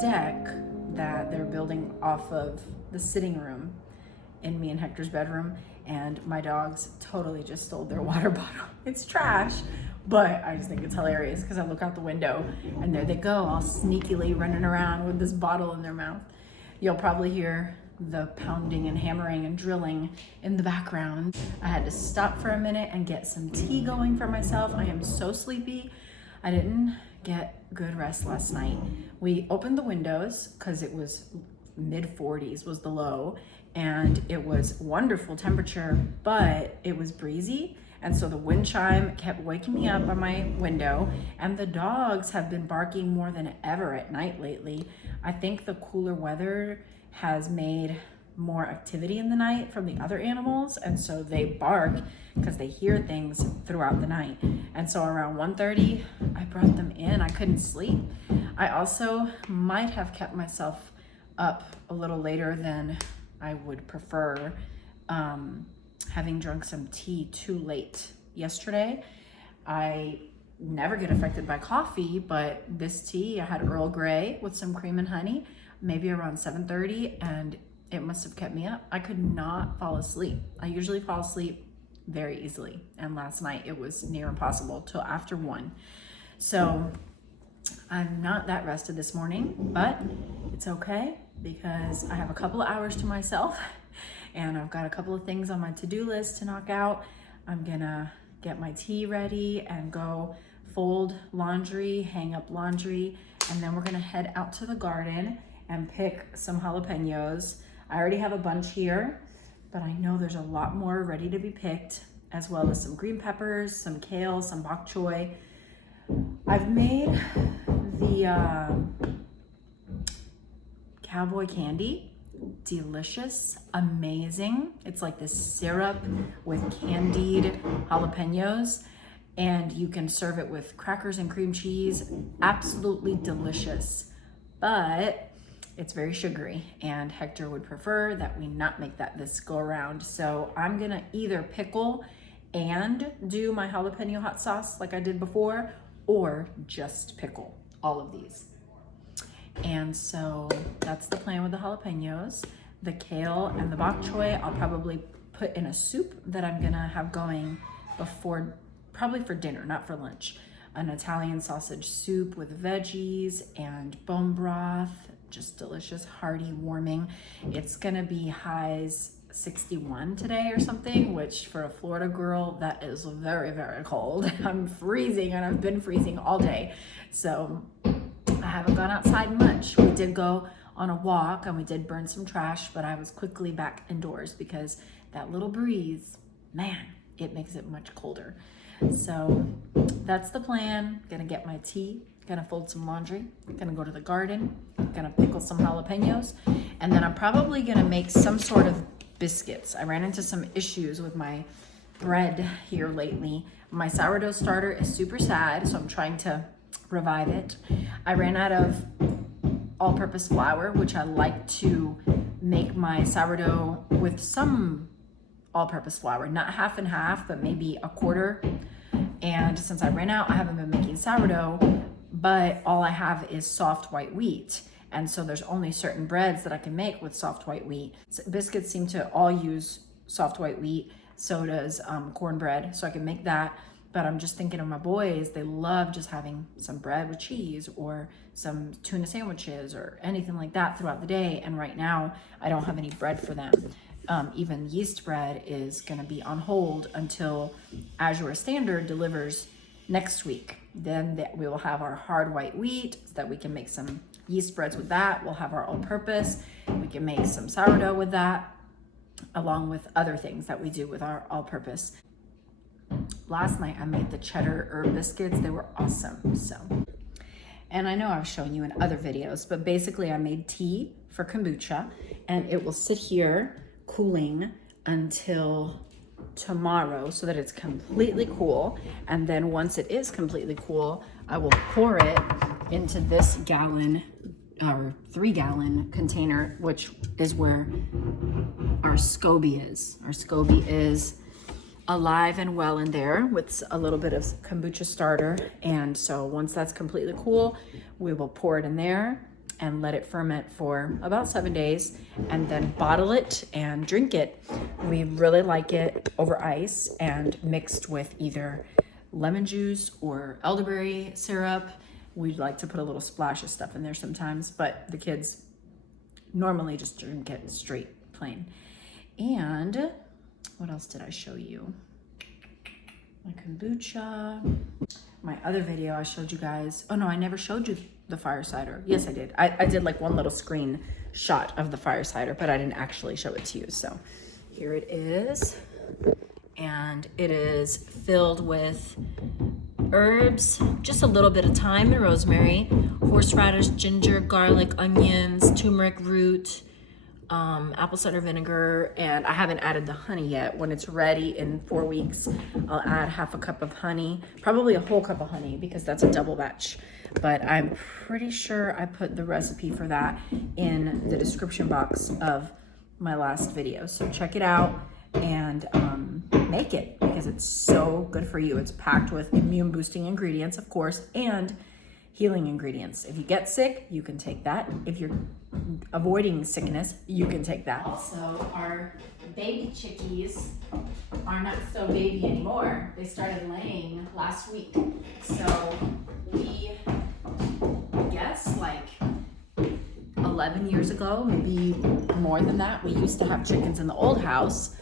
deck that they're building off of the sitting room in me and Hector's bedroom, and my dogs totally just stole their water bottle. It's trash, but I just think it's hilarious because I look out the window and there they go, all sneakily running around with this bottle in their mouth. You'll probably hear the pounding and hammering and drilling in the background. I had to stop for a minute and get some tea going for myself. I am so sleepy. I didn't get good rest last night. We opened the windows because it was mid 40s was the low, and it was wonderful temperature, but it was breezy. And so the wind chime kept waking me up on my window, and the dogs have been barking more than ever at night lately. I think the cooler weather has made more activity in the night from the other animals, and so they bark because they hear things throughout the night. And so around 1:30, I brought them in. I couldn't sleep. I also might have kept myself up a little later than I would prefer, having drunk some tea too late yesterday. I never get affected by coffee, but this tea, I had Earl Grey with some cream and honey, maybe around 7:30, and it must have kept me up. I could not fall asleep. I usually fall asleep very easily, and last night it was near impossible till after 1. So I'm not that rested this morning, but it's okay because I have a couple of hours to myself and I've got a couple of things on my to-do list to knock out. I'm gonna get my tea ready and go fold laundry, hang up laundry, and then we're gonna head out to the garden and pick some jalapenos. I already have a bunch here, but I know there's a lot more ready to be picked, as well as some green peppers, some kale, some bok choy. I've made the cowboy candy. Delicious, amazing. It's like this syrup with candied jalapenos, and you can serve it with crackers and cream cheese. Absolutely delicious, but it's very sugary, and Hector would prefer that we not make that this go around. So I'm gonna either pickle and do my jalapeno hot sauce like I did before, or just pickle all of these. And so that's the plan with the jalapenos. The kale and the bok choy I'll probably put in a soup that I'm gonna have going before, probably for dinner, not for lunch. An Italian sausage soup with veggies and bone broth, just delicious, hearty, warming. It's gonna be highs 61 today or something, which for a Florida girl, that is very, very cold. I'm freezing, and I've been freezing all day. So I haven't gone outside much. We did go on a walk and we did burn some trash, but I was quickly back indoors because that little breeze, man, it makes it much colder. So that's the plan. Gonna get my tea, gonna fold some laundry, gonna go to the garden, gonna pickle some jalapenos, and then I'm probably gonna make some sort of biscuits. I ran into some issues with my bread here lately. My sourdough starter is super sad, so I'm trying to revive it. I ran out of all-purpose flour, which I like to make my sourdough with some all-purpose flour, not half and half, but maybe a quarter. And since I ran out, I haven't been making sourdough, but all I have is soft white wheat. And so there's only certain breads that I can make with soft white wheat. So biscuits seem to all use soft white wheat, so does cornbread, so I can make that. But I'm just thinking of my boys, they love just having some bread with cheese or some tuna sandwiches or anything like that throughout the day. And right now, I don't have any bread for them. Even yeast bread is gonna be on hold until Azure Standard delivers next week. Then we will have our hard white wheat so that we can make some yeast breads with that. We'll have our all-purpose. We can make some sourdough with that, along with other things that we do with our all-purpose. Last night I made the cheddar herb biscuits. They were awesome. And I know I've shown you in other videos, but basically I made tea for kombucha, and it will sit here cooling until tomorrow so that it's completely cool. And then once it is completely cool, I will pour it into this gallon or 3-gallon container, which is where our SCOBY is. Our SCOBY is alive and well in there with a little bit of kombucha starter. And so once that's completely cool, we will pour it in there. and let it ferment for about 7 days and then bottle it and drink it. We really like it over ice and mixed with either lemon juice or elderberry syrup. We'd like to put a little splash of stuff in there sometimes, but the kids normally just drink it straight plain. And what else did I show you? My kombucha. My other video I showed you guys. Oh no, I never showed you the fire cider. Yes, I did. I did like one little screen shot of the fire cider, but I didn't actually show it to you. So here it is. And it is filled with herbs, just a little bit of thyme and rosemary, horseradish, ginger, garlic, onions, turmeric root, apple cider vinegar, and I haven't added the honey yet. When it's ready in 4 weeks, I'll add half a cup of honey, probably a whole cup of honey because that's a double batch. But I'm pretty sure I put the recipe for that in the description box of my last video. So check it out and make it because it's so good for you. It's packed with immune boosting ingredients, of course, and healing ingredients. If you get sick, you can take that. If you're avoiding sickness, you can take that. Also, our baby chickies are not so baby anymore. They started laying last week. So we, I guess like 11 years ago, maybe more than that, we used to have chickens in the old house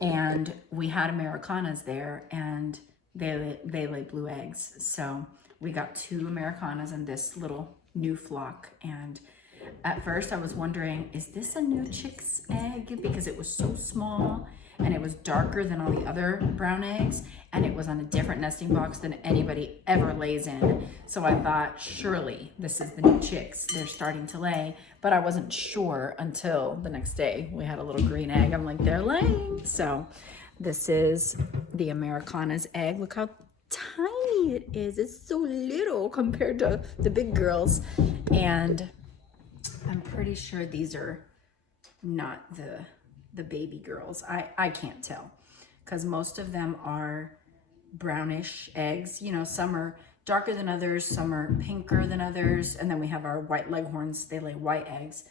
and we had Americanas there and they lay blue eggs. So we got 2 Americanas in this little new flock. And at first I was wondering, is this a new chick's egg? Because it was so small and it was darker than all the other brown eggs and it was on a different nesting box than anybody ever lays in. So I thought, surely this is the new chicks. They're starting to lay, but I wasn't sure until the next day. We had a little green egg. I'm like, they're laying. So this is the Americana's egg. Look how tiny it is. It's so little compared to the big girls. And I'm pretty sure these are not the baby girls. I can't tell because most of them are brownish eggs. You know, some are darker than others, some are pinker than others, and then we have our white leghorns. They lay white eggs.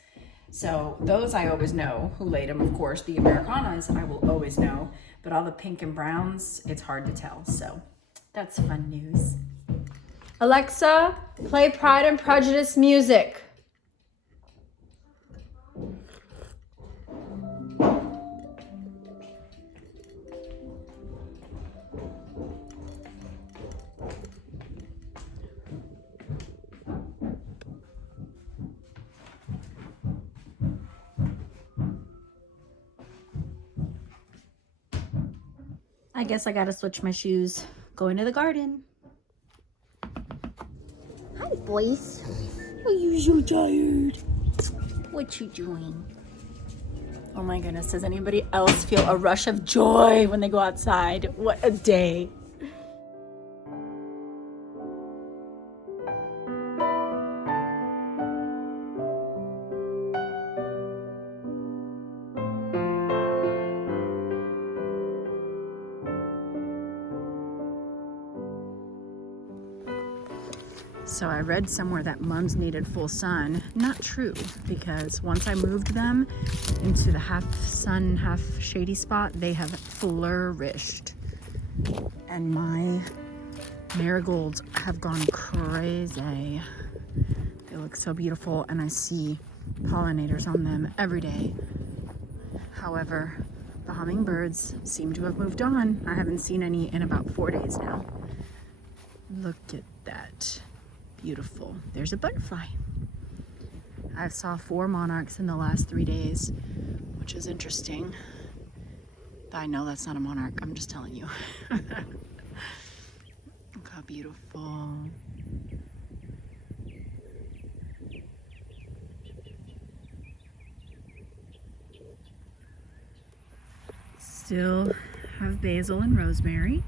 So those I always know who laid them. Of course, the Americanas I will always know, but all the pink and browns, it's hard to tell. So that's fun news. Alexa, play Pride and Prejudice music. I guess I gotta switch my shoes. Going to the garden. Hi, boys. Are you so tired? What you doing? Oh my goodness, does anybody else feel a rush of joy when they go outside? What a day. So I read somewhere that mums needed full sun. Not true, because once I moved them into the half sun, half shady spot, they have flourished. And my marigolds have gone crazy. They look so beautiful and I see pollinators on them every day. However, the hummingbirds seem to have moved on. I haven't seen any in about 4 days now. Look at that. Beautiful. There's a butterfly. I saw 4 monarchs in the last 3 days, which is interesting. I know that's not a monarch. I'm just telling you. Look how beautiful. Still have basil and rosemary.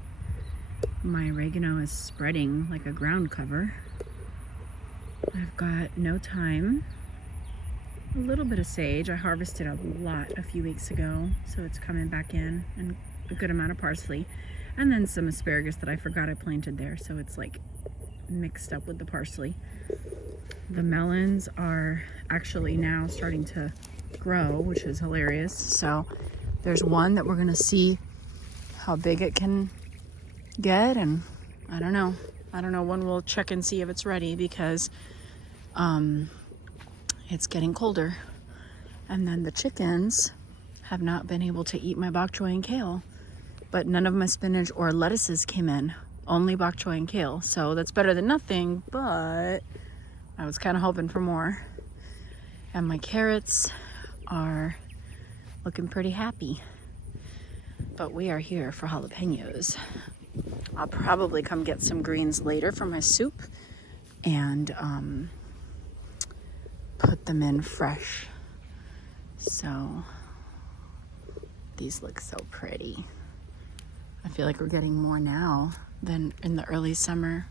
My oregano is spreading like a ground cover. I've got no thyme, a little bit of sage. I harvested a lot a few weeks ago, so it's coming back in, and a good amount of parsley, and then some asparagus that I forgot I planted there, so it's like mixed up with the parsley. The melons are actually now starting to grow, which is hilarious. So there's one that we're gonna see how big it can get, and I don't know when we'll check and see if it's ready, because it's getting colder. And then the chickens have not been able to eat my bok choy and kale, but none of my spinach or lettuces came in, only bok choy and kale. So that's better than nothing, but I was kind of hoping for more. And my carrots are looking pretty happy, but we are here for jalapenos. I'll probably come get some greens later for my soup and put them in fresh. So these look so pretty. I feel like we're getting more now than in the early summer.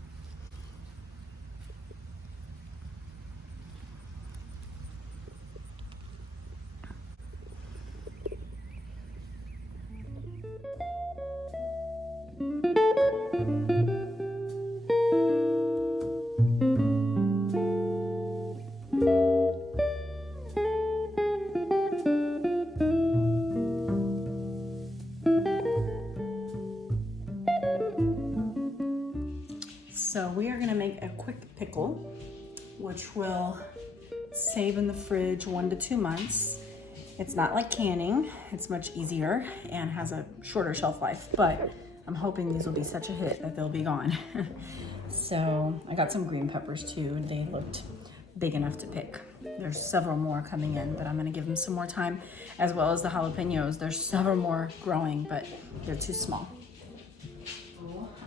So we are gonna make a quick pickle, which will save in the fridge 1 to 2 months. It's not like canning, it's much easier and has a shorter shelf life, but I'm hoping these will be such a hit that they'll be gone. So I got some green peppers too, and they looked big enough to pick. There's several more coming in, but I'm gonna give them some more time, as well as the jalapenos. There's several more growing, but they're too small.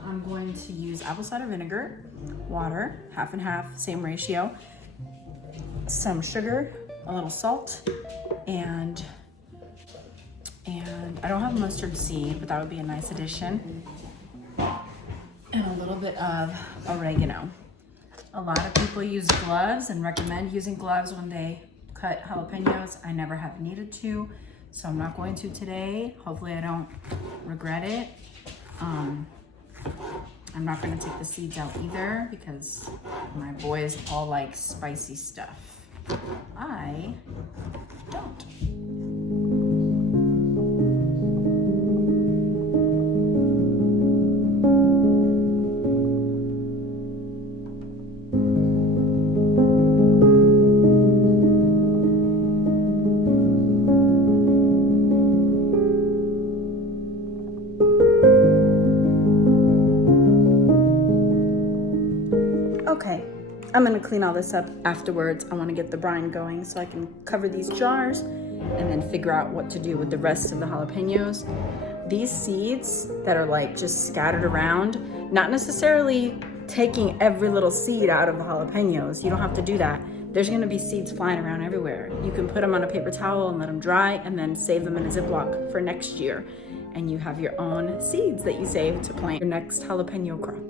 I'm going to use apple cider vinegar, water, half and half, same ratio, some sugar, a little salt, and I don't have mustard seed, but that would be a nice addition, and a little bit of oregano. A lot of people use gloves and recommend using gloves when they cut jalapenos. I never have needed to, so I'm not going to today. Hopefully I don't regret it. I'm not gonna take the seeds out either, because my boys all like spicy stuff. I don't. Okay, I'm gonna clean all this up afterwards. I wanna get the brine going so I can cover these jars and then figure out what to do with the rest of the jalapenos. These seeds that are like just scattered around, not necessarily taking every little seed out of the jalapenos. You don't have to do that. There's gonna be seeds flying around everywhere. You can put them on a paper towel and let them dry, and then save them in a Ziploc for next year. And you have your own seeds that you save to plant your next jalapeno crop.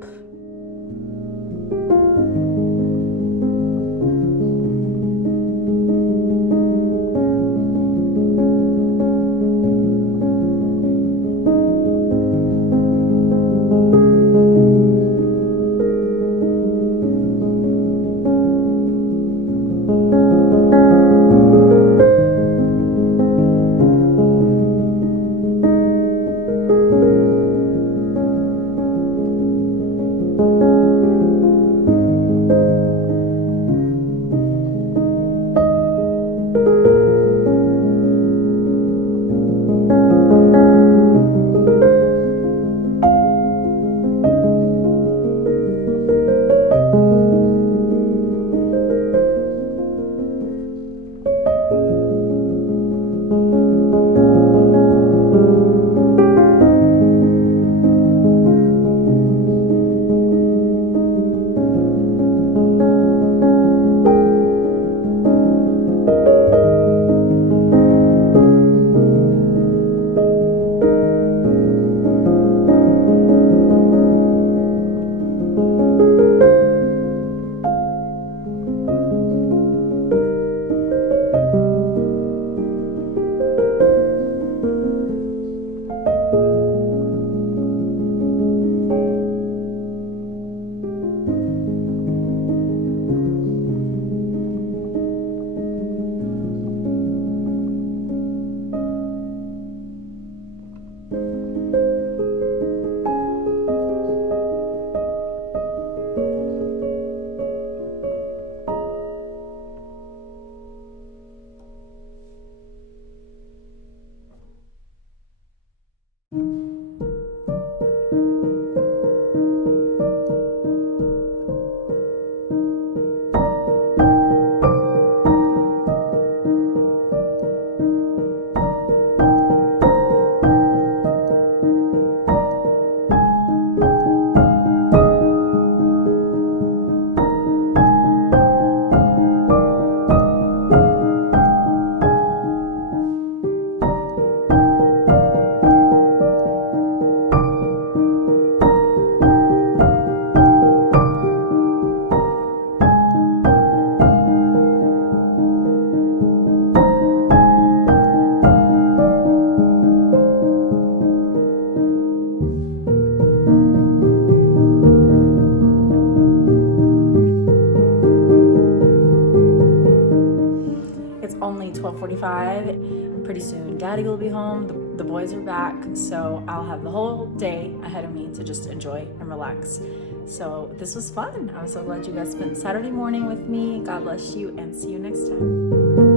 7:45. Pretty soon Daddy will be home. The boys are back, so I'll have the whole day ahead of me to just enjoy and relax. So this was fun. I was so glad you guys spent Saturday morning with me. God bless you, and see you next time.